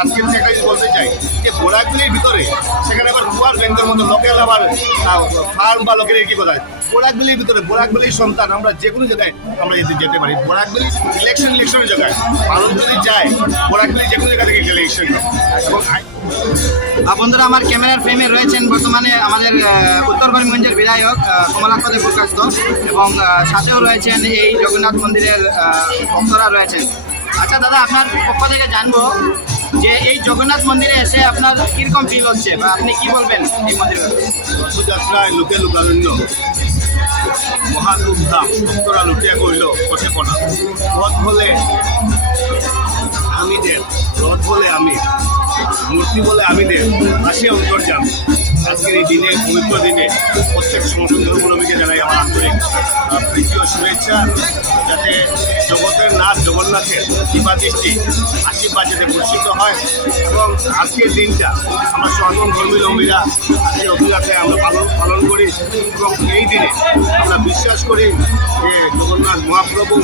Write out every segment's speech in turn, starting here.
আজকে আমি একটা জিনিস বলতে চাই যে বোরাকগুলির ভিতরে, সেখানে আবার রুয়ার ব্যাংকের মতো লোকের আবার ফার্ম বা লোকের কি কোথায় বোরাকগুলির ভিতরে বোরাকগুলির সন্তান, আমরা যে কোনো জায়গায় আমরা যেতে যেতে পারি। বোরাকগুলি ইলেকশন ইলেকশনের জায়গায় মানুষ যদি যায় বোরাকগুলি যে কোনো জায়গা থেকে ইলেকশন বন্ধুরা, আমার ক্যামেরার ফ্রেমে রয়েছেন বর্তমানে আমাদের উত্তর করিমগঞ্জের বিধায়ক কমলাপদে প্রকাশত এবং সাথেও রয়েছেন এই জগন্নাথ মন্দিরের ভক্তরা রয়েছেন। আচ্ছা দাদা, আপনার পক্ষ থেকে জানব যে এই জগন্নাথ মন্দিরে এসে আপনার কীরকম ফিল হচ্ছে? বা আপনি কি বলবেন এই মন্দিরের যাত্রায় লোকে লোকারণ্য। মহাধুমধাম ভক্তরা লুটিয়া করিল পথে পড়া রথ বলে আমি দেব, রথ বলে আমি মূর্তি বলে আমি দেব আসে অন্তর্জাম আজকের এই দিনে পবিত্র দিনে প্রত্যেক সমস্ত ধর্মনবীকে জানাই আমার আন্তরিক প্রীতীয় শুভেচ্ছা। যাতে জগতের নাথ জগন্নাথের কৃপা, দৃষ্টি, আশীর্বাদ যাতে প্রসিদ্ধ হয় এবং আজকের দিনটা আমরা সনাতন ধর্মীলম্বীরা আজকের অভিলাষে আমরা পালন পালন করি এবং এই দিনে আমরা বিশ্বাস করি যে জগন্নাথ মহাপ্রভু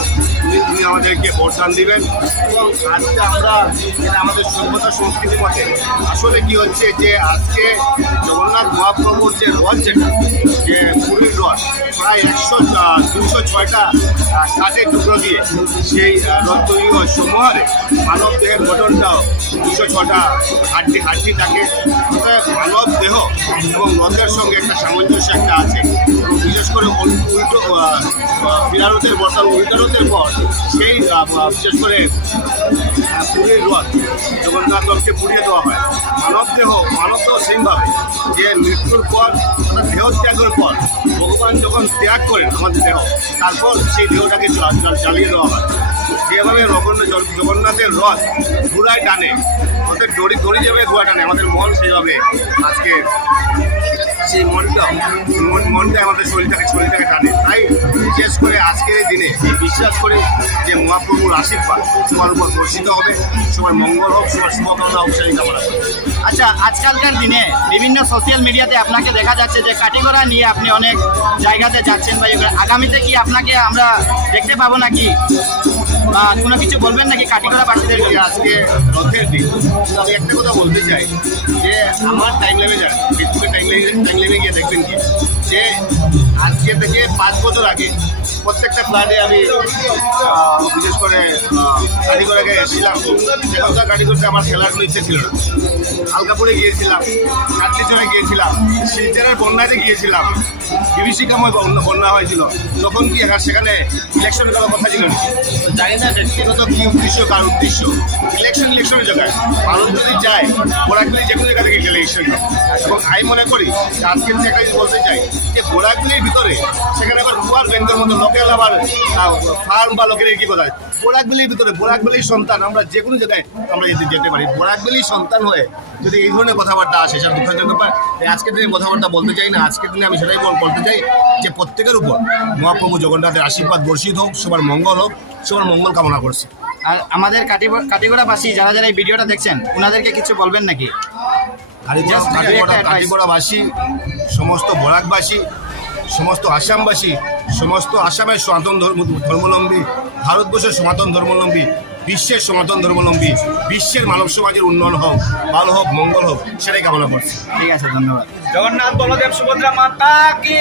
তিনি আমাদেরকে বরদান দিবেন এবং আজকে আমরা আমাদের সভ্যতা সংস্কৃতি মতে আসলে কি হচ্ছে যে আজকে জগন্নাথ মহাপ্রভুর যে রথ যেটা, যে পুরীর রথ, প্রায় একশো দুশো ছয়টা কাঠের টুকরো দিয়ে সেই রথ তৈরি হয় সমূহারে মানব দেহের গঠনটাও দুশো ছটা হাড্ডি হাড্ডি থাকে মানব দেহ এবং রথের সঙ্গে একটা সামঞ্জস্য একটা আছে। বিশেষ করে উল- উল্টো বিরারতের বর্তমান উল্টারতের পর সেই বিশেষ করে পুরীর রথ জগন্নাথ রথকে পুড়িয়ে দেওয়া হয়। মানব দেহ মানব দেহ সেমভাবে যে মৃত্যুর পর দেহ ত্যাগের পর ভগবান যখন ত্যাগ করেন আমাদের দেহ, তারপর সেই দেহটাকে জ্বা- জ্বা- জ্বালিয়ে দেওয়া হয়। যেভাবে জগন্নাথের রথ ঘুরায় টানে, আমাদের দড়ি দড়ি যাবে ঘুরা টানে, আমাদের মন সেইভাবে আজকে সেই মনটা মন- মনটা আমাদের শরীরটাকে শরীরটাকে টানে। তাই বিশেষ করে আজকের দিনে বিশ্বাস করে যে মহাপ্রভুর আশীর্বাদ সবার উপর বর্ষিত হবে সবার মঙ্গল হোক সবার শুভকামনা হোক সেই কামনা আচ্ছা আজকালকার দিনে বিভিন্ন সোশ্যাল মিডিয়াতে আপনাকে দেখা যাচ্ছে যে কাটিগড়া নিয়ে আপনি অনেক জায়গাতে যাচ্ছেন বা। আগামীতে কি আপনাকে আমরা দেখতে পাবো নাকি? বা কোনো কিছু বলবেন নাকি কাটিগড়া বাসীদের আজকে রথের দিন। আমি একটা কথা বলতে চাই যে আমার টাইম লেভে যান দেখবেন যে আজকে থেকে পাঁচ বছর আগে প্রত্যেকটা ফ্ল্যাটে আমি বিশেষ করে গাড়ি করে আগে এসেছিলাম। সেখানকার গাড়ি করতে আমার খেলার কোনো ইচ্ছে ছিল না। আলকাপুরে গিয়েছিলাম কাটলিচরে গিয়েছিলাম, শিলচরের বন্যাতে গিয়েছিলাম, বিভীষিকাময় বন্যা হয়েছিল, তখন কি সেখানে ইলেকশন করার কথা ছিল না। জানি না, ব্যক্তিগত কি উদ্দেশ্য, কার উদ্দেশ্য। ইলেকশন ইলেকশনের জায়গায়। মানুষ যদি যায় বোরাকগুলি যে কোনো জায়গা থেকে ইলেকশন এবং আমি মনে করি আজকে আমি একটা বলতে চাই, যে বোরাকগুলির ভিতরে, সেখানে আবার রুয়ার ব্যাংকের মতো লোকের আবার ফার্ম বা লোকের কি কোথায় বোরাকগুলির ভিতরে বোরাকগুলির সন্তান, আমরা যে কোনো জায়গায় আমরা যেতে যেতে পারি বোরাকগুলির সন্তান হয়ে যদি এই ধরনের কথাবার্তা আসে, সেটা দুঃখজনক ব্যাপার। আজকের দিনে কথাবার্তা বলতে চাই না, আজকের দিনে আমি সেটাই বলতে চাই যে প্রত্যেকের উপর মহাপ্রভু জগন্নাথের আশীর্বাদ বর্ষিত হোক, সবার মঙ্গল হোক। সবার মঙ্গল কামনা করছি। আর আমাদের কাটিগড় কাটিগড়াবাসী যারা যারা এই ভিডিওটা দেখছেন ওনাদেরকে কিছু বলবেন নাকি. কালীগড়াবাসী সমস্ত বরাকবাসী সমস্ত আসামবাসী সমস্ত আসামের সনাতন ধর্ম ধর্মাবলম্বী ভারতবর্ষের সনাতন ধর্মাবলম্বী বিশ্বের সনাতন ধর্মাবলম্বী বিশ্বের মানব সমাজের উন্নয়ন হোক ভালো হোক মঙ্গল হোক সেটাই কামনা করছি। ঠিক আছে ধন্যবাদ। জগন্নাথ বলদেব সুভদ্রা মাতা কি?